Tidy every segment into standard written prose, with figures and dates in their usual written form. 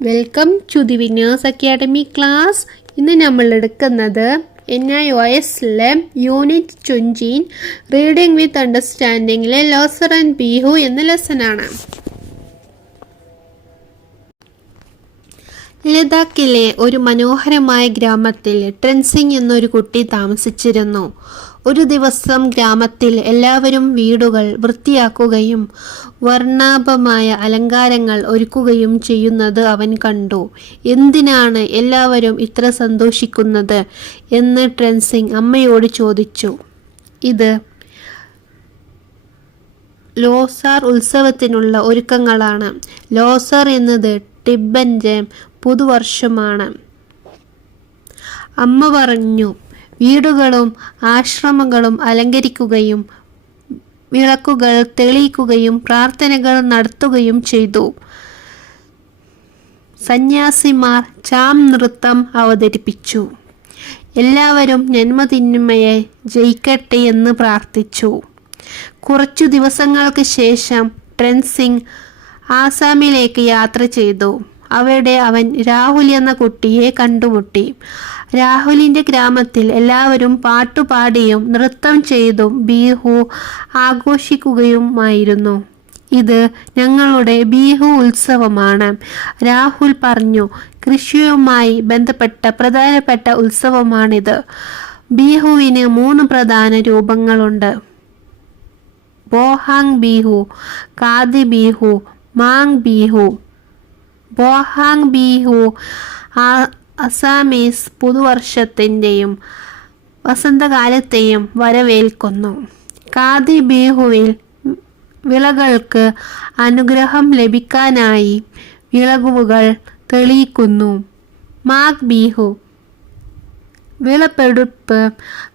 Welcome to the winners academy class. ഇന്ന് നമ്മൾ എടുക്കുന്നത് NIOSലെ യൂണിറ്റ് 20 റീഡിംഗ് വിത്ത് അണ്ടർസ്റ്റാൻഡിങ്ങിലെ ലോസർ ആൻഡ് ബീഹു എന്ന ലെസനാണ്. ലഡാക്കിലെ ഒരു മനോഹരമായ ഗ്രാമത്തിൽ ട്രെൻസിങ് എന്നൊരു കുട്ടി താമസിച്ചിരുന്നു. ഒരു ദിവസം ഗ്രാമത്തിൽ എല്ലാവരും വീടുകൾ വൃത്തിയാക്കുകയും വർണ്ണാഭമായ അലങ്കാരങ്ങൾ ഒരുക്കുകയും ചെയ്യുന്നത് അവൻ കണ്ടു. എന്തിനാണ് എല്ലാവരും ഇത്ര സന്തോഷിക്കുന്നത് എന്ന് ട്രെൻസിങ് അമ്മയോട് ചോദിച്ചു. ഇത് ലോസാർ ഉത്സവത്തിനുള്ള ഒരുക്കങ്ങളാണ്. ലോസാർ എന്നത് ടിബറ്റന്റെ പുതുവർഷമാണ്, അമ്മ പറഞ്ഞു. വീടുകളും ആശ്രമങ്ങളും അലങ്കരിക്കുകയും വിളക്കുകൾ തെളിയിക്കുകയും പ്രാർത്ഥനകൾ നടത്തുകയും ചെയ്തു. സന്യാസിമാർ ചാം നൃത്തം അവതരിപ്പിച്ചു. എല്ലാവരും നന്മതിന്മയെ ജയിക്കട്ടെ എന്ന് പ്രാർത്ഥിച്ചു. കുറച്ചു ദിവസങ്ങൾക്ക് ശേഷം ട്രെൻസിങ് ആസാമിലേക്ക് യാത്ര ചെയ്തു. അവിടെ അവൻ രാഹുൽ എന്ന കുട്ടിയെ കണ്ടുമുട്ടി. രാഹുലിൻ്റെ ഗ്രാമത്തിൽ എല്ലാവരും പാട്ടുപാടിയും നൃത്തം ചെയ്തും ബീഹു ആഘോഷിക്കുകയുമായിരുന്നു. ഇത് ഞങ്ങളുടെ ബീഹു ഉത്സവമാണ്, രാഹുൽ പറഞ്ഞു. കൃഷിയുമായി ബന്ധപ്പെട്ട പ്രധാനപ്പെട്ട ഉത്സവമാണിത്. ബീഹുവിന് 3 പ്രധാന രൂപങ്ങളുണ്ട്: ബോഹാങ് ബീഹു, കാതി ബീഹു, മാങ് ബീഹു. ബോഹാങ് ബീഹു അസാമീസ് പുതുവർഷത്തിൻ്റെയും വസന്തകാലത്തെയും വരവേൽക്കുന്നു. കാതി ബീഹുവിൽ വിളകൾക്ക് അനുഗ്രഹം ലഭിക്കാനായി വിളവുകൾ തെളിയിക്കുന്നു. മാഘ് ബീഹു വിളവെടുപ്പ്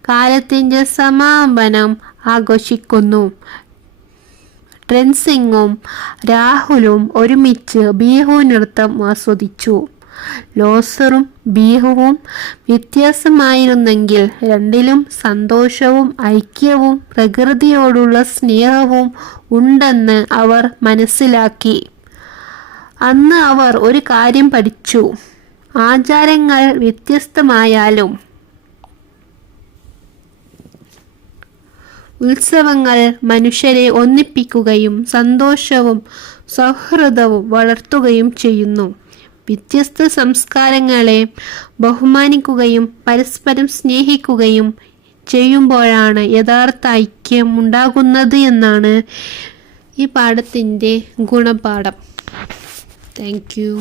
കാലത്തിൻ്റെ സമാപനം ആഘോഷിക്കുന്നു. ട്രെൻസിങ്ങും രാഹുലും ഒരുമിച്ച് ബീഹു നൃത്തം ആസ്വദിച്ചു. ലോസറും ബീഹുവും വ്യത്യാസമായിരുന്നെങ്കിൽ രണ്ടിലും സന്തോഷവും ഐക്യവും പ്രകൃതിയോടുള്ള സ്നേഹവും ഉണ്ടെന്ന് അവർ മനസ്സിലാക്കി. അന്ന് അവർ ഒരു കാര്യം പഠിച്ചു: ആചാരങ്ങൾ വ്യത്യസ്തമായാലും ഉത്സവങ്ങൾ മനുഷ്യരെ ഒന്നിപ്പിക്കുകയും സന്തോഷവും സൗഹൃദവും വളർത്തുകയും ചെയ്യുന്നു. വ്യത്യസ്ത സംസ്കാരങ്ങളെ ബഹുമാനിക്കുകയും പരസ്പരം സ്നേഹിക്കുകയും ചെയ്യുമ്പോഴാണ് യഥാർത്ഥ ഐക്യം ഉണ്ടാകുന്നത് എന്നാണ് ഈ പാഠത്തിൻ്റെ ഗുണപാഠം. Thank U.